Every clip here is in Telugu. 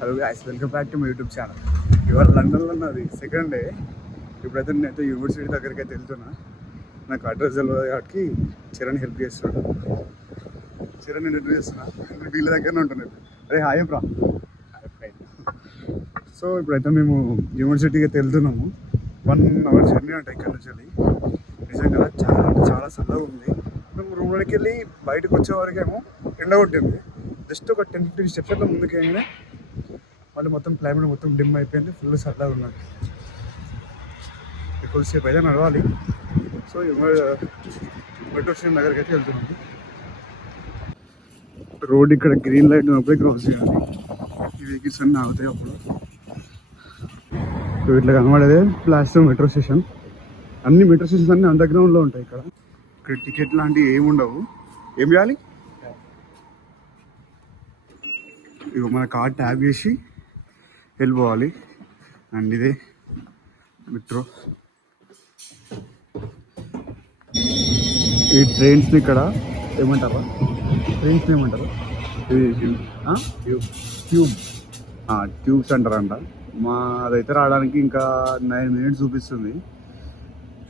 Hello guys welcome back to my YouTube channel ఇవాళ లండన్లో ఉన్నది సెకండ్ డే ఇప్పుడైతే నేనైతే యూనివర్సిటీ దగ్గరికి అయితే వెళ్తున్నా. నాకు అడ్రస్ తెలియదు కాబట్టి చరణ్ హెల్ప్ చేస్తున్నాడు చరణ్ నేను ఇంటర్వ్యూ చేస్తున్నా. నేను వీళ్ళ దగ్గరనే ఉంటున్నాను అరే హాయ్ బ్రా సో ఇప్పుడైతే మేము యూనివర్సిటీకి అయితే వెళ్తున్నాము. వన్ అవర్ జర్నీ అంట ఇక్కడ నుంచి వెళ్ళి. నిజంగా చాలా అంటే చాలా చల్లగా ఉంది. మేము రూమ్లోకి వెళ్ళి బయటకు వచ్చే వరకేమో ఎండ కొట్టింది. జస్ట్ ఒక టెన్ ఫిఫ్టీన్ స్టెప్స్ అట్లా ముందుకు మళ్ళీ మొత్తం క్లైమేట్ మొత్తం డిమ్ అయిపోయింది ఫుల్ చల్లగా ఉన్నది. కొద్దిసేపు అయితే నడవాలి. సో మెట్రో స్టేషన్ దగ్గరికి అయితే వెళ్తున్నాము రోడ్ ఇక్కడ గ్రీన్ లైట్ ఉన్నప్పుడే క్రాస్ చేయాలి. ఈ వెహికల్స్ అన్నీ ఆగుతాయి అప్పుడు. సో ఇట్లా కనబడేదే ప్లాస్టర్ మెట్రో స్టేషన్ అన్ని మెట్రో స్టేషన్స్ అన్ని అండర్ గ్రౌండ్లో ఉంటాయి ఇక్కడ. ఇక్కడ టికెట్ లాంటివి ఏమి ఉండవు. ఏం చేయాలి? ఇక మన కార్డ్ ట్యాప్ చేసి వెళ్ళిపోవాలి అండ్ ఇదే మెట్రో ఈ ట్రైన్స్ని ఇక్కడ ఏమంటారా? ట్రైన్స్ని ఏమంటారు? ట్యూబ్. ట్యూబ్స్ అంటారంట. మా అదైతే రావడానికి ఇంకా నైన్ మినిట్స్ చూపిస్తుంది.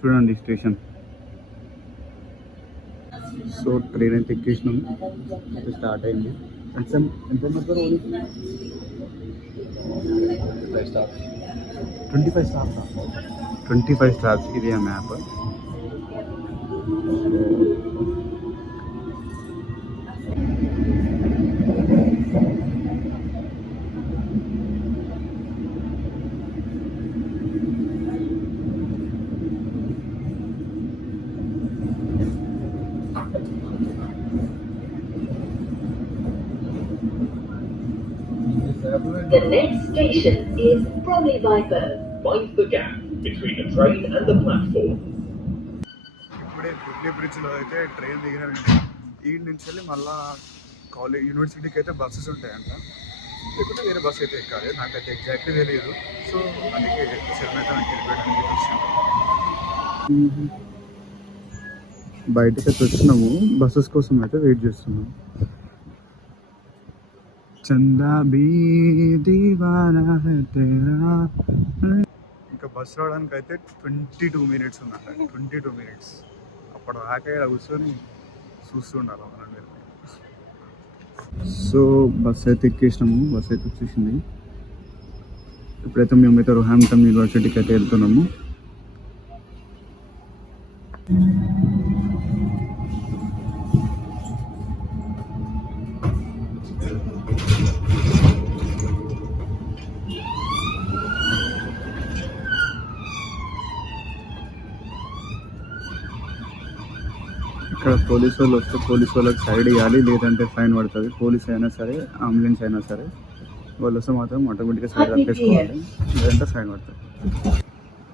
చూడండి స్టేషన్. సో ట్రైన్ అయితే ఎక్కేసినాం. స్టార్ట్ అయింది. ఎంత ఎంత twenty five stars twenty five stars ఇది map The next station is Bromley Viper. Mind the gap between the train and the platform. ఇప్పుడే బ్రిడ్జ్లో అయితే ట్రైన్ దిగిన ఈ నుంచి వెళ్ళి మళ్ళా కాలేజ్ యూనివర్సిటీకి అయితే బస్సెస్ ఉంటాయంట. లేకుంటే వేరే బస్సు అయితే ఎక్కాలి. నాకైతే ఎగ్జాక్ట్లీ తెలియదు సో అందుకే సెవెన్ అయితే నాకు వెళ్ళిపోయడానికి వచ్చాను. బయటకి అయితే వచ్చినాము. బస్సెస్ కోసం అయితే వెయిట్ చేస్తున్నాం. చందా బీ దీవానా తేరా. ఇంకా బస్ రావడానికి అయితే ట్వంటీ టూ మినిట్స్ ఉందంట. Twenty two minutes. అప్పటి దాకా ఇలా కూర్చొని చూస్తుండాలి అవునండి సో బస్ అయితే ఎక్కేసినాము. బస్ అయితే వచ్చేసింది. ఇప్పుడైతే మేమైతే రోహాంప్టన్ యూనివర్సిటీకి అయితే వెళ్తున్నాము. ఇక్కడ పోలీస్ వాళ్ళు వస్తే పోలీస్ వాళ్ళకి సైడ్ ఇవ్వాలి లేదంటే ఫైన్ పడుతుంది. పోలీస్ అయినా సరే అంబులెన్స్ అయినా సరే వాళ్ళు వస్తే మాత్రం ఆటోమేటిక్గా సైడ్ తప్పేసుకోవాలి. లేదంటే ఫైన్ పడుతుంది.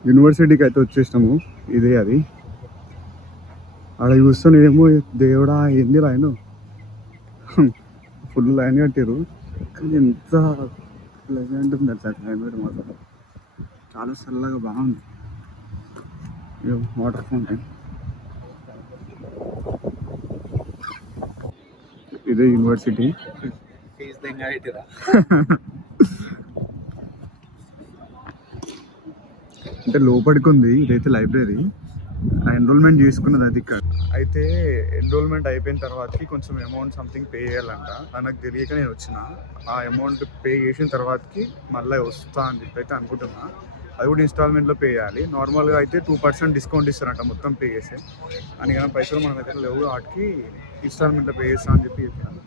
యూనివర్సిటీకి అయితే వచ్చేసినాము ఇదే అది. ఆడ చూస్తాను ఏమో దేవుడా ఏంది లైన్? ఫుల్ లైన్ కట్టారు కానీ ఎంత ప్లెజెంట్ ఉంది సార్ క్లైమేట్ మాత్రం. చాలా చల్లగా బాగుంది. వాటర్ ఫౌంటైన్ ఇదే యూనివర్సిటీ ఫీజు తెంగాడిరా అంటే లోపలికి ఉంది ఇదైతే లైబ్రరీ ఎన్రోల్మెంట్ చేసుకున్నది అది ఇక్కడ అయితే ఎన్రోల్మెంట్ అయిపోయిన తర్వాతకి కొంచెం అమౌంట్ సంథింగ్ పే చేయాలంట నాకు తెలియక నేను వచ్చిన ఆ అమౌంట్ పే చేసిన తర్వాతకి మళ్ళీ వస్తా అని చెప్పి అయితే అనుకుంటున్నా అది కూడా ఇన్స్టాల్మెంట్లో పే చేయాలి. నార్మల్గా అయితే టూ పర్సెంట్ డిస్కౌంట్ ఇస్తారంట మొత్తం పే చేస్తే. అందుకని పైసలు మన దగ్గర లేవు వాటికి ఇన్స్టాల్మెంట్లో పే చేస్తా అని చెప్పి చెప్పాను.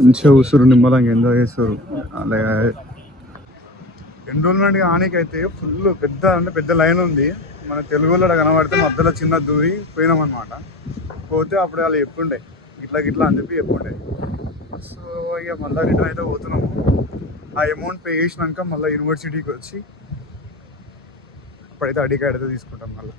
మంచిగా కూర్చురు నిమ్మలంగా ఎంజాయ్ చేస్తారు అలాగే ఎన్రోల్మెంట్ కానీకైతే ఫుల్ పెద్ద అంటే పెద్ద లైన్ ఉంది. మన తెలుగులో కనబడితే మధ్యలో చిన్న దూరి పోయినాం అనమాట పోతే అప్పుడు వాళ్ళు చెప్పుండే ఇట్లా గిట్లా అని చెప్పి చెప్పుండే. సో ఇక మళ్ళీ రిటర్న్ అయితే పోతున్నాము. ఆ అమౌంట్ పే చేసినాక మళ్ళీ యూనివర్సిటీకి వచ్చి ఇప్పుడైతే అడిగి అయితే తీసుకుంటాం మళ్ళీ.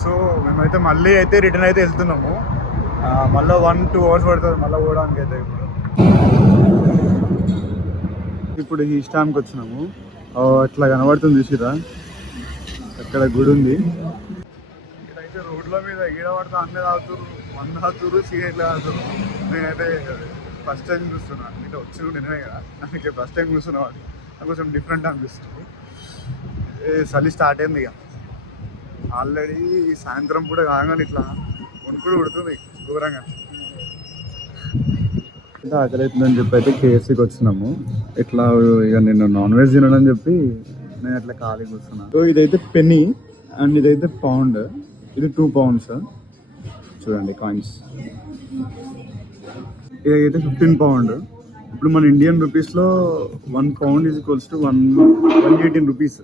సో మేమైతే మళ్ళీ అయితే రిటర్న్ అయితే వెళ్తున్నాము. మళ్ళీ వన్ టూ అవర్స్ పడుతుంది మళ్ళీ పోవడానికి అయితే ఇప్పుడు. ఇప్పుడు ఈ స్టామ్కి వచ్చినాము. అట్లా కనబడుతుంది చూసిరా? అక్కడ గుడి ఉంది. రోడ్ల మీద ఈడ పడితే అన్నీ తాగుతురు మంద తాగుతురు సిగరెట్లు తాగుతురు నేనైతే ఫస్ట్ టైం చూస్తున్నా. అంటే వచ్చి నిన్ననే కదా. అందుకే ఫస్ట్ టైం చూస్తున్నా వాడు నాకు కొంచెం డిఫరెంట్ అనిపిస్తుంది. ఏ చలి స్టార్ట్ అయింది ఇక. ఆల్రెడీ సాయంత్రం కూడా కాగానే ఇట్లా వణుకుడు ఉడుతుంది దూరంగా అంటే ఆకలి అవుతుందని చెప్పి అయితే కేఎస్సీకి వచ్చినాము. ఇట్లా ఇక నేను నాన్ వెజ్ తినడం చెప్పి నేను అట్లా ఖాళీ కూర్చున్నాను సో ఇదైతే పెన్నీ అండ్ ఇదైతే పౌండ్ ఇది టూ పౌండ్స్ చూడండి కాయిన్స్ ఇదైతే ఫిఫ్టీన్ పౌండ్ ఇప్పుడు మన ఇండియన్ రూపీస్లో one pound is equals to one one eighteen rupees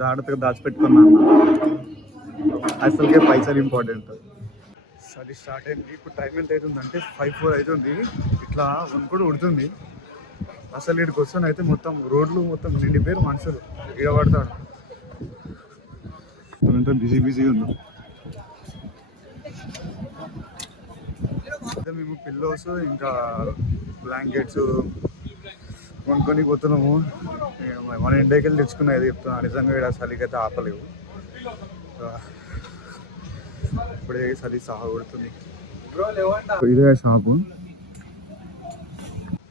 జాగ్రత్తగా దాచిపెట్టుకున్నాను అసలుకే పైసలు ఇంపార్టెంట్ సరే స్టార్ట్ అయింది. ఇప్పుడు టైం ఎంత అవుతుందంటే ఫైవ్ ఫోర్ అవుతుంది. ఇట్లా వన్ కూడా ఉడుతుంది. అసలు ఇక్కడికి వస్తాను అయితే మొత్తం రోడ్లు మొత్తం నిండిపోయారు మనుషులు. ఇడబడతాడు అంతా బిజీ బిజీ ఉన్నాం. మేము పిల్లోస్ ఇంకా బ్లాంకెట్స్ కొనుక్కొని పోతున్నాము. మన ఇండియాకి వెళ్ళి తెచ్చుకున్నది చెప్తున్నా. నిజంగా ఇక్కడ చలికైతే ఆపలేవు. ఇప్పుడే చలి సహా కొడుతుంది. ఇదే షాపు.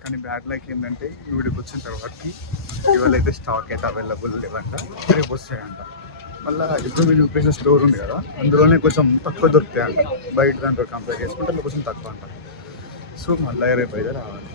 కానీ బ్యాడ్ లైక్ ఏంటంటే వీడికి వచ్చిన తర్వాతకి ఇవాళ అయితే స్టాక్ అయితే అవైలబుల్ లేదంట రేపు వస్తాయంట. మళ్ళీ ఇప్పుడు మీరు చూపించిన స్టోర్ ఉంది కదా అందులోనే కొంచెం తక్కువ దొరుకుతాయి అంట. బయట దాంట్లో కంపేర్ చేసుకుంటే కొంచెం తక్కువ అంట. సో మళ్ళీ రేపు అయితే రావాలి.